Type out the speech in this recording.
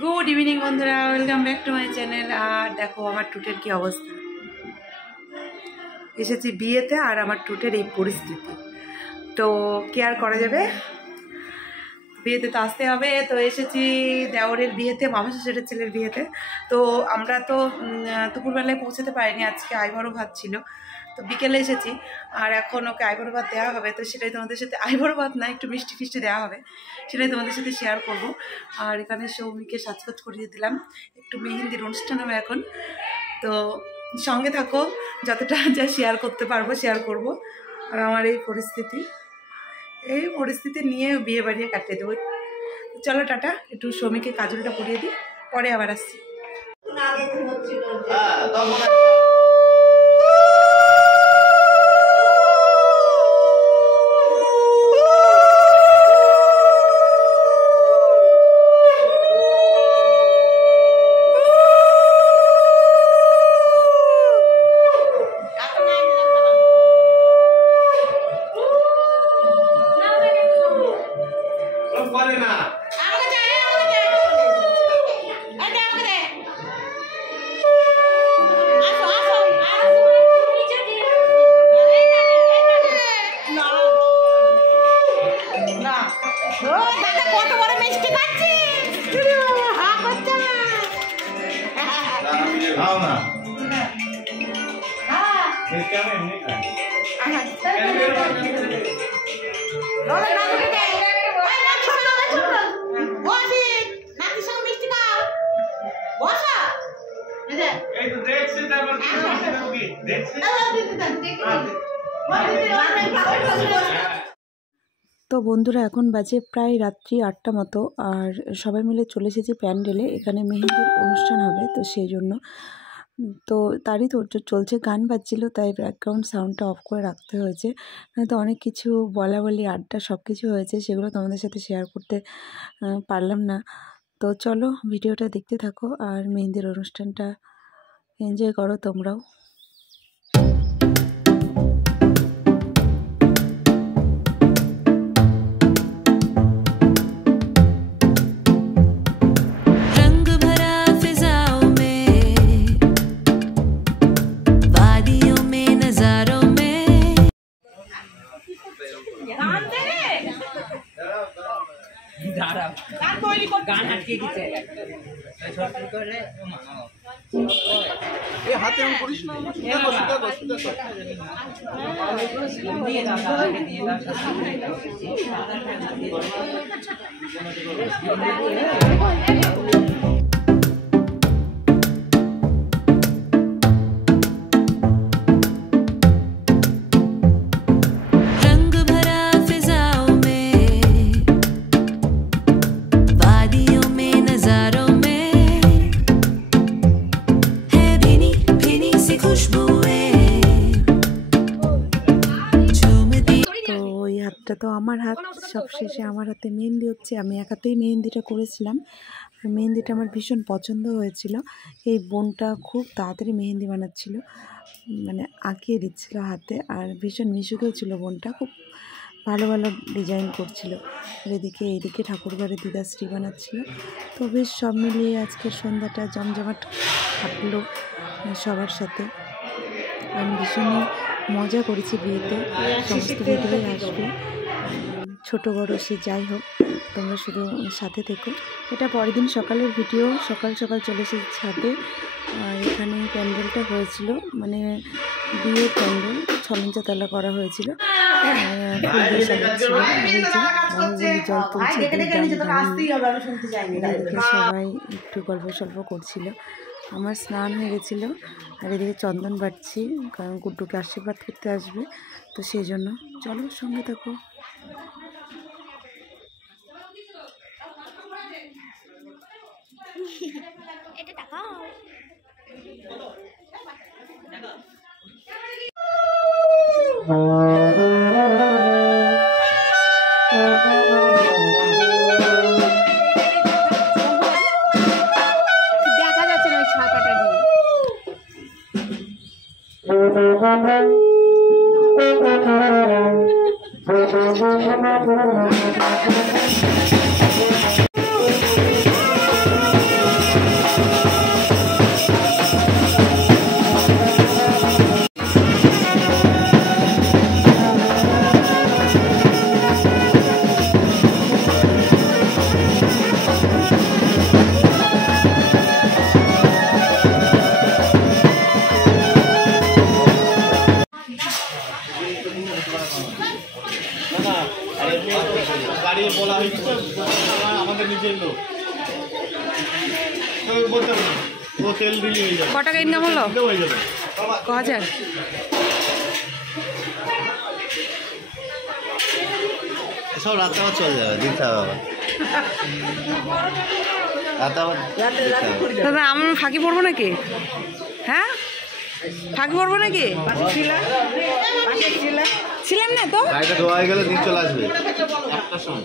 Good evening बंधुरा welcome back to my channel. और देखो आमार टुटेर की अवस्था एसेছি বিয়েতে আর আমার টুটের এই পরিস্থিতি তো কি আর করা যাবে, বিয়েতে তো আসতে হবে। তো এসেছি দেওরের বিয়েতে, মামা শ্বশুরের ছেলের বিয়েতে। তো আমরা তো দুপুরবেলায় পৌঁছাতে পারিনি, আজকে আইবড়ো ভাত ছিল, তো বিকেলে এসেছি। আর এখন ওকে আইবড়ো ভাত দেওয়া হবে, তো সেটাই তোমাদের সাথে, আইবড়ো ভাত না একটু মিষ্টি ফিষ্টি দেওয়া হবে, সেটাই তোমাদের সাথে শেয়ার করব। আর এখানে সৌমিকে সাজগোজ করিয়ে দিলাম, একটু মেহেন্দির অনুষ্ঠান হবে এখন। তো সঙ্গে থাকো, যতটা যা শেয়ার করতে পারবো শেয়ার করব। আর আমার এই পরিস্থিতি নিয়ে বিয়ে বাড়িয়ে কাটিয়ে দেবো। চলো টাটা, একটু সৌমিকে কাজলটা পরিয়ে দিই, পরে আবার আসছি। তো বন্ধুরা এখন বাজে প্রায় রাত্রি 8টা মতো, আর সবাই মিলে চলে এসেছি প্যান্ডেলে। এখানে মেহেন্দির অনুষ্ঠান হবে, তো সেই জন্য তো তারই তোড়জোড় চলছে, গান বাজছিল, তাই ব্যাকগ্রাউন্ড সাউন্ডটা অফ করে রাখতে হয়েছে। তো অনেক কিছু বলা আড্ডা সব কিছু হয়েছে, সেগুলো তোমাদের সাথে শেয়ার করতে পারলাম না। তো চলো ভিডিওটা দেখতে থাকো আর মেহেন্দির অনুষ্ঠানটা এনজয় করো তোমরাও। তো আমার হাত সব শেষে, আমার হাতে মেহেন্দি হচ্ছে, আমি এক হাতেই মেহেন্দিটা করেছিলাম। আর মেহেন্দিটা আমার ভীষণ পছন্দ হয়েছিল। এই বোনটা খুব তাড়াতাড়ি মেহেন্দি বানাচ্ছিল, মানে আঁকিয়ে দিচ্ছিল হাতে, আর ভীষণ মিশুকেও ছিল বোনটা, খুব ভালো ভালো ডিজাইন করছিল। আর এইদিকে ঠাকুরঘরে দিদাশ্রী বানাচ্ছিল। তো বেশ সব মিলিয়ে আজকের সন্ধ্যাটা জমজমাট কাটলো সবার সাথে। আমি ভীষণই মজা করেছি বিয়েতে, সমস্ত ভিডিওই আসবে, ছোট বড় সে যাই হোক, তোমরা শুধু সাথে থেকো। এটা পরের দিন সকালের ভিডিও, সকাল চলে এসেছি ছাদে। আর এখানে প্যান্ডেলটা হয়েছিল, মানে বিয়ের প্যান্ডেল 6 তলা করা হয়েছিল। জল তুলছে, সবাই একটু গল্প সল্প করছিল। আমার স্নান হয়ে গেছিলো, আর এদিকে চন্দন বাটছি, কারণ গুড্ডুকে আশীর্বাদ করতে আসবে, তো সেই জন্য। চলো সঙ্গে থাকো। দেখা যাচ্ছে না ওই ছাতাটা দিয়ে। ক টাকা ইনকাম হলো? 1000। সব রাতে আবার চলে যাবে, দিন ছাড়া দাদা আমি ফাঁকি পড়বো নাকি? হ্যাঁ ফাঁকি পড়বো নাকি? ছিলাম না তো। গাড়িটা ধোয়া হয়ে গেলে দিন চলে আসবে 1টার সময়।